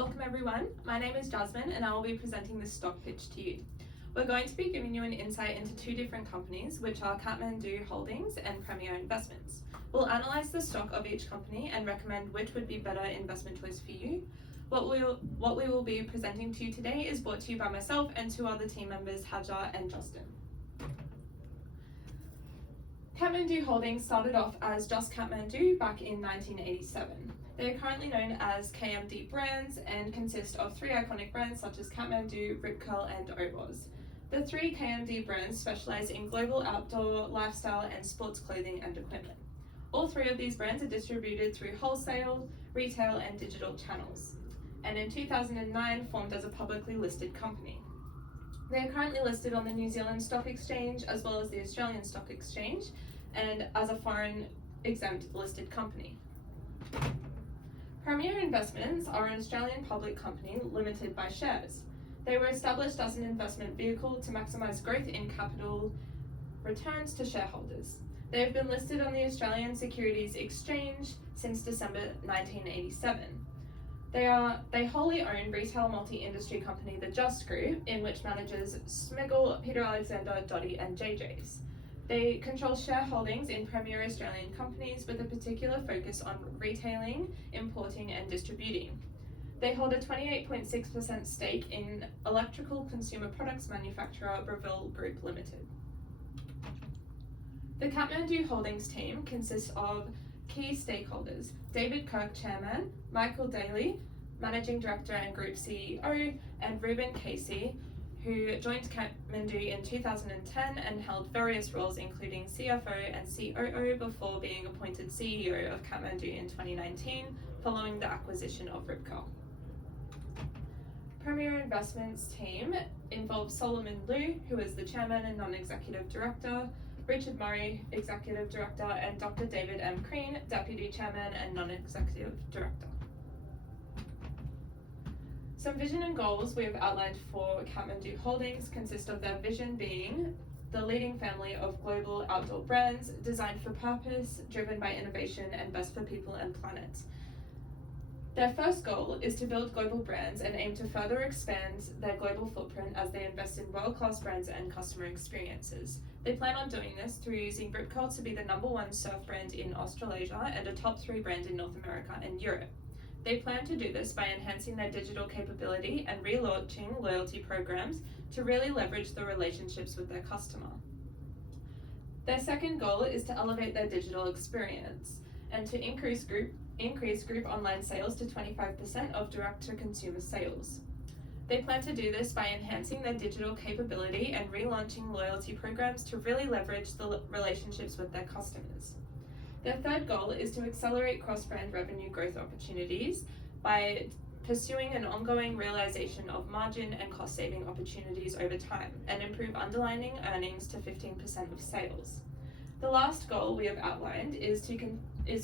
Welcome everyone, my name is Jasmine and I will be presenting this stock pitch to you. We're going to be giving you an insight into two different companies, which are Kathmandu Holdings and Premier Investments. We'll analyse the stock of each company and recommend which would be better investment choice for you. What we will be presenting to you today is brought to you by myself and two other team members, Hajar and Justin. Kathmandu Holdings started off as just Kathmandu back in 1987. They are currently known as KMD brands and consist of three iconic brands such as Kathmandu, Rip Curl and Oboz. The three KMD brands specialise in global outdoor, lifestyle and sports clothing and equipment. All three of these brands are distributed through wholesale, retail and digital channels, and in 2009 formed as a publicly listed company. They are currently listed on the New Zealand Stock Exchange as well as the Australian Stock Exchange and as a foreign exempt listed company. Premier Investments are an Australian public company limited by shares. They were established as an investment vehicle to maximise growth in capital returns to shareholders. They have been listed on the Australian Securities Exchange since December 1987. They wholly own retail multi-industry company The Just Group, in which manages Smiggle, Peter Alexander, Dotti and JJ's. They control shareholdings in premier Australian companies with a particular focus on retailing, importing and distributing. They hold a 28.6% stake in electrical consumer products manufacturer Breville Group Limited. The Kathmandu Holdings team consists of key stakeholders: David Kirk, Chairman, Michael Daly, Managing Director and Group CEO, and Ruben Casey, who joined Kathmandu in 2010 and held various roles including CFO and COO before being appointed CEO of Kathmandu in 2019 following the acquisition of Rip Curl. Premier Investments team involves Solomon Liu, who is the Chairman and Non-Executive Director, Richard Murray, Executive Director, and Dr. David M. Crean, Deputy Chairman and Non-Executive Director. Some vision and goals we have outlined for Kathmandu Holdings consist of their vision being the leading family of global outdoor brands designed for purpose, driven by innovation and best for people and planet. Their first goal is to build global brands and aim to further expand their global footprint as they invest in world-class brands and customer experiences. They plan on doing this through using Rip Curl to be the #1 surf brand in Australasia and a top 3 brand in North America and Europe. They plan to do this by enhancing their digital capability and relaunching loyalty programs to really leverage the relationships with their customer. Their second goal is to elevate their digital experience and to increase group online sales to 25% of direct-to-consumer sales. They plan to do this by enhancing their digital capability and relaunching loyalty programs to really leverage the relationships with their customers. Their third goal is to accelerate cross-brand revenue growth opportunities by pursuing an ongoing realization of margin and cost-saving opportunities over time and improve underlying earnings to 15% of sales. The last goal we have outlined is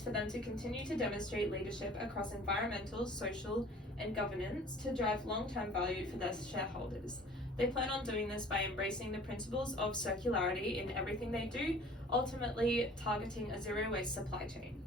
for them to continue to demonstrate leadership across environmental, social, and governance to drive long-term value for their shareholders. They plan on doing this by embracing the principles of circularity in everything they do, ultimately targeting a zero-waste supply chain.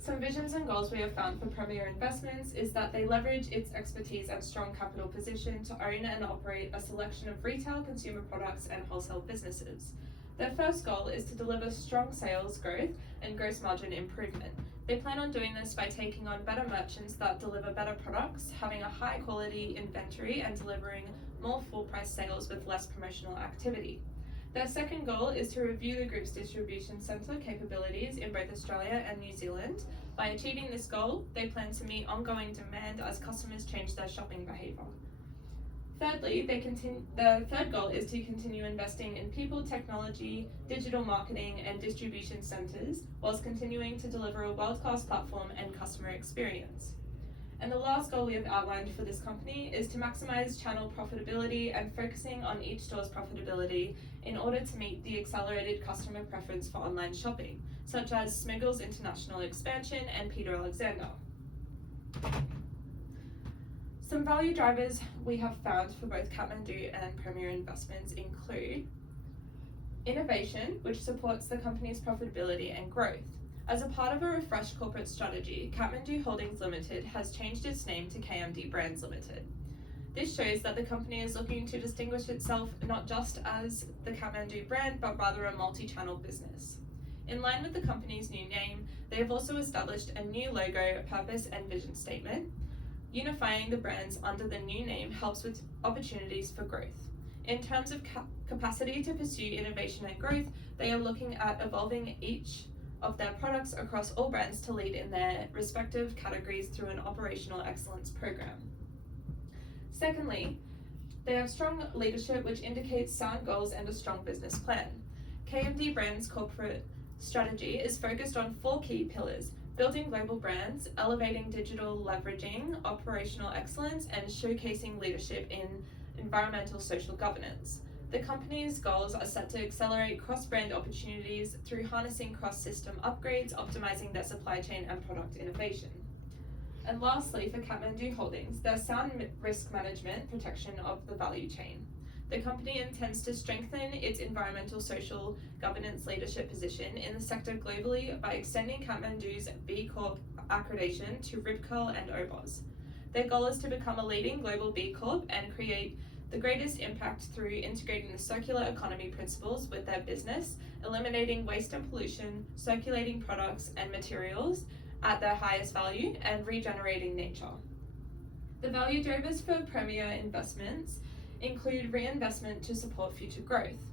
Some visions and goals we have found for Premier Investments is that they leverage its expertise and strong capital position to own and operate a selection of retail, consumer products, and wholesale businesses. Their first goal is to deliver strong sales growth and gross margin improvement. They plan on doing this by taking on better merchants that deliver better products, having a high quality inventory and delivering more full price sales with less promotional activity. Their second goal is to review the group's distribution centre capabilities in both Australia and New Zealand. By achieving this goal, they plan to meet ongoing demand as customers change their shopping behaviour. Thirdly, the third goal is to continue investing in people, technology, digital marketing and distribution centres whilst continuing to deliver a world-class platform and customer experience. And the last goal we have outlined for this company is to maximise channel profitability and focusing on each store's profitability in order to meet the accelerated customer preference for online shopping, such as Smiggle's international expansion and Peter Alexander. Some value drivers we have found for both Kathmandu and Premier Investments include innovation, which supports the company's profitability and growth. As a part of a refreshed corporate strategy, Kathmandu Holdings Limited has changed its name to KMD Brands Limited. This shows that the company is looking to distinguish itself not just as the Kathmandu brand, but rather a multi-channel business. In line with the company's new name, they have also established a new logo, purpose, and vision statement. Unifying the brands under the new name helps with opportunities for growth. In terms of capacity to pursue innovation and growth, they are looking at evolving each of their products across all brands to lead in their respective categories through an operational excellence program. Secondly, they have strong leadership, which indicates sound goals and a strong business plan. KMD Brands' corporate strategy is focused on 4 key pillars: building global brands, elevating digital leveraging, operational excellence, and showcasing leadership in environmental social governance. The company's goals are set to accelerate cross-brand opportunities through harnessing cross-system upgrades, optimizing their supply chain and product innovation. And lastly, for Kathmandu Holdings, their sound risk management protection of the value chain. The company intends to strengthen its environmental social governance leadership position in the sector globally by extending Kathmandu's B Corp accreditation to RIBCOL and OBOS. Their goal is to become a leading global B Corp and create the greatest impact through integrating the circular economy principles with their business, eliminating waste and pollution, circulating products and materials at their highest value, and regenerating nature. The value drivers for Premier Investments include reinvestment to support future growth.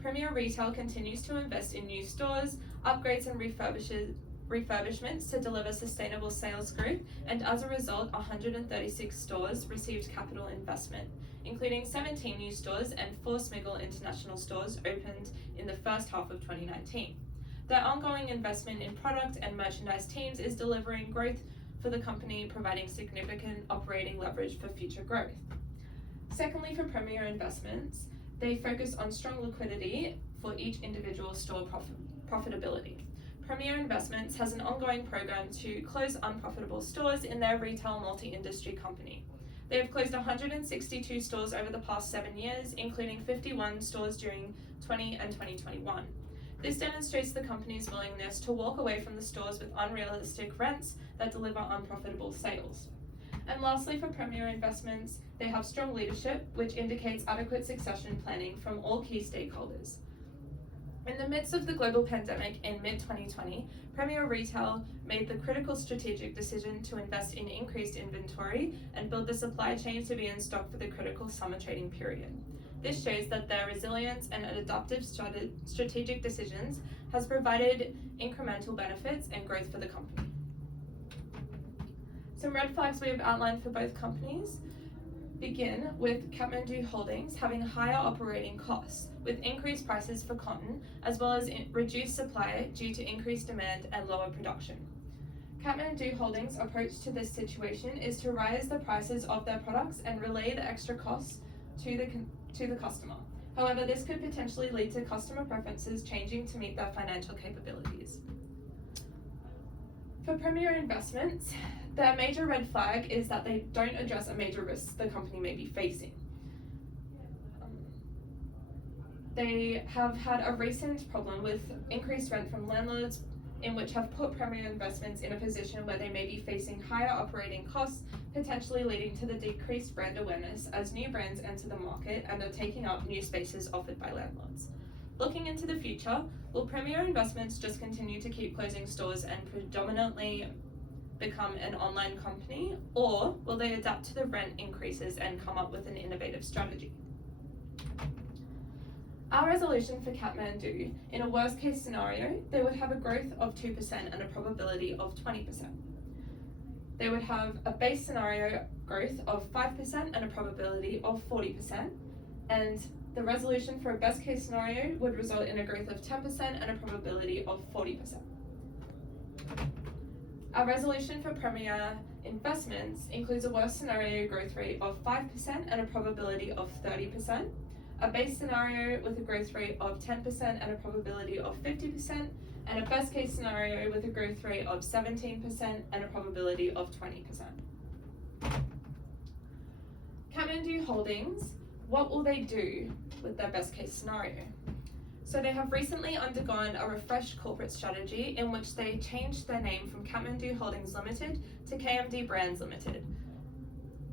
Premier Retail continues to invest in new stores, upgrades and refurbishments to deliver sustainable sales growth, and as a result, 136 stores received capital investment, including 17 new stores and 4 Smiggle International stores opened in the first half of 2019. Their ongoing investment in product and merchandise teams is delivering growth for the company, providing significant operating leverage for future growth. Secondly, for Premier Investments, they focus on strong liquidity for each individual store profitability. Premier Investments has an ongoing program to close unprofitable stores in their retail multi-industry company. They have closed 162 stores over the past 7 years, including 51 stores during 2020 and 2021. This demonstrates the company's willingness to walk away from the stores with unrealistic rents that deliver unprofitable sales. And lastly, for Premier Investments, they have strong leadership, which indicates adequate succession planning from all key stakeholders. In the midst of the global pandemic in mid-2020, Premier Retail made the critical strategic decision to invest in increased inventory and build the supply chain to be in stock for the critical summer trading period. This shows that their resilience and adaptive strategic decisions has provided incremental benefits and growth for the company. Some red flags we have outlined for both companies begin with Kathmandu Holdings having higher operating costs, with increased prices for cotton, as well as reduced supply due to increased demand and lower production. Kathmandu Holdings' approach to this situation is to raise the prices of their products and relay the extra costs to the customer. However, this could potentially lead to customer preferences changing to meet their financial capabilities. For Premier Investments, their major red flag is that they don't address a major risk the company may be facing. They have had a recent problem with increased rent from landlords, in which have put Premier Investments in a position where they may be facing higher operating costs, potentially leading to the decreased brand awareness as new brands enter the market and are taking up new spaces offered by landlords. Looking into the future, will Premier Investments just continue to keep closing stores and predominantly become an online company, or will they adapt to the rent increases and come up with an innovative strategy? Our resolution for Kathmandu, in a worst case scenario, they would have a growth of 2% and a probability of 20%. They would have a base scenario growth of 5% and a probability of 40%, and the resolution for a best case scenario would result in a growth of 10% and a probability of 40%. Our resolution for Premier Investments includes a worst scenario growth rate of 5% and a probability of 30%, a base scenario with a growth rate of 10% and a probability of 50%, and a best case scenario with a growth rate of 17% and a probability of 20%. Kathmandu Holdings, what will they do with their best case scenario? So they have recently undergone a refreshed corporate strategy in which they changed their name from Kathmandu Holdings Limited to KMD Brands Limited.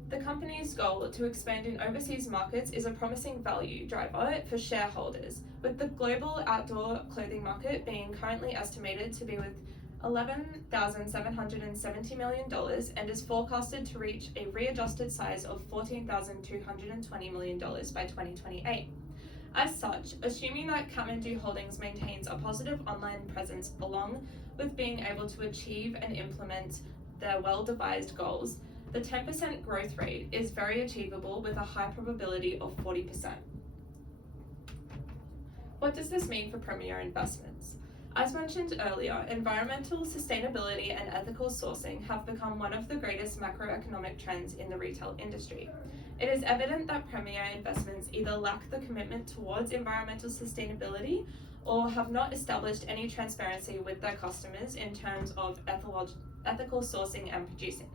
The company's goal to expand in overseas markets is a promising value driver for shareholders, with the global outdoor clothing market being currently estimated to be with $11,770 million and is forecasted to reach a readjusted size of $14,220 million by 2028. As such, assuming that Kathmandu Holdings maintains a positive online presence along with being able to achieve and implement their well-devised goals, the 10% growth rate is very achievable with a high probability of 40%. What does this mean for Premier Investments? As mentioned earlier, environmental sustainability and ethical sourcing have become one of the greatest macroeconomic trends in the retail industry. It is evident that Premier Investments either lack the commitment towards environmental sustainability or have not established any transparency with their customers in terms of ethical sourcing and producing.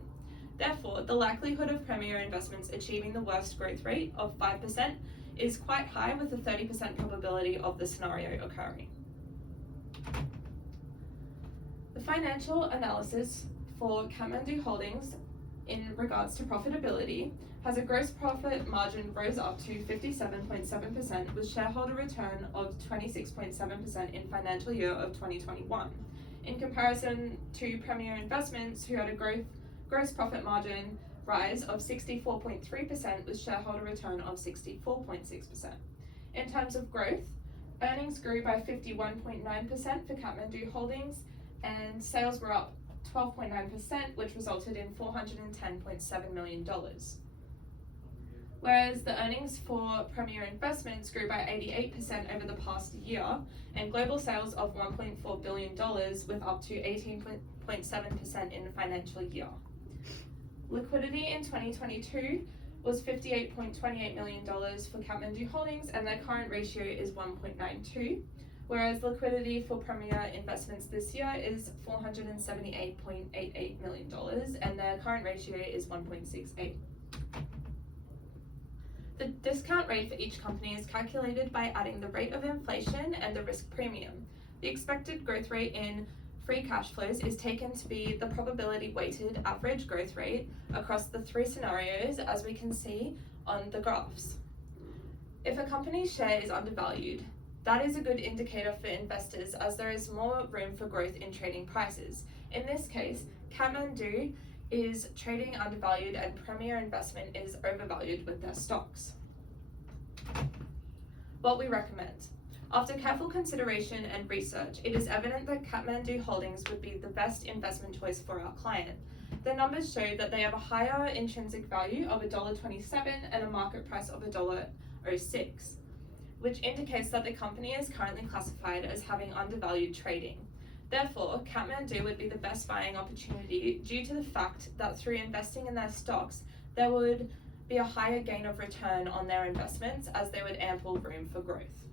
Therefore, the likelihood of Premier Investments achieving the worst growth rate of 5% is quite high, with a 30% probability of the scenario occurring. The financial analysis for Kathmandu Holdings in regards to profitability has a gross profit margin rose up to 57.7% with shareholder return of 26.7% in financial year of 2021, in comparison to Premier Investments, who had a gross profit margin rise of 64.3% with shareholder return of 64.6%. In terms of growth, earnings grew by 51.9% for Kathmandu Holdings, and sales were up 12.9%, which resulted in $410.7 million. Whereas the earnings for Premier Investments grew by 88% over the past year, and global sales of $1.4 billion with up to 18.7% in the financial year. Liquidity in 2022 was $58.28 million for Kathmandu Holdings, and their current ratio is 1.92, whereas liquidity for Premier Investments this year is $478.88 million, and their current ratio is 1.68. The discount rate for each company is calculated by adding the rate of inflation and the risk premium. The expected growth rate in free cash flows is taken to be the probability-weighted average growth rate across the three scenarios, as we can see on the graphs. If a company's share is undervalued, that is a good indicator for investors, as there is more room for growth in trading prices. In this case, Kathmandu is trading undervalued and Premier Investment is overvalued with their stocks. What we recommend. After careful consideration and research, it is evident that Kathmandu Holdings would be the best investment choice for our client. The numbers show that they have a higher intrinsic value of $1.27 and a market price of $1.06, which indicates that the company is currently classified as having undervalued trading. Therefore, Kathmandu would be the best buying opportunity due to the fact that through investing in their stocks, there would be a higher gain of return on their investments, as there would ample room for growth.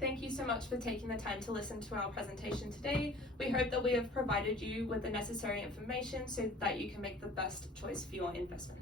Thank you so much for taking the time to listen to our presentation today. We hope that we have provided you with the necessary information so that you can make the best choice for your investment.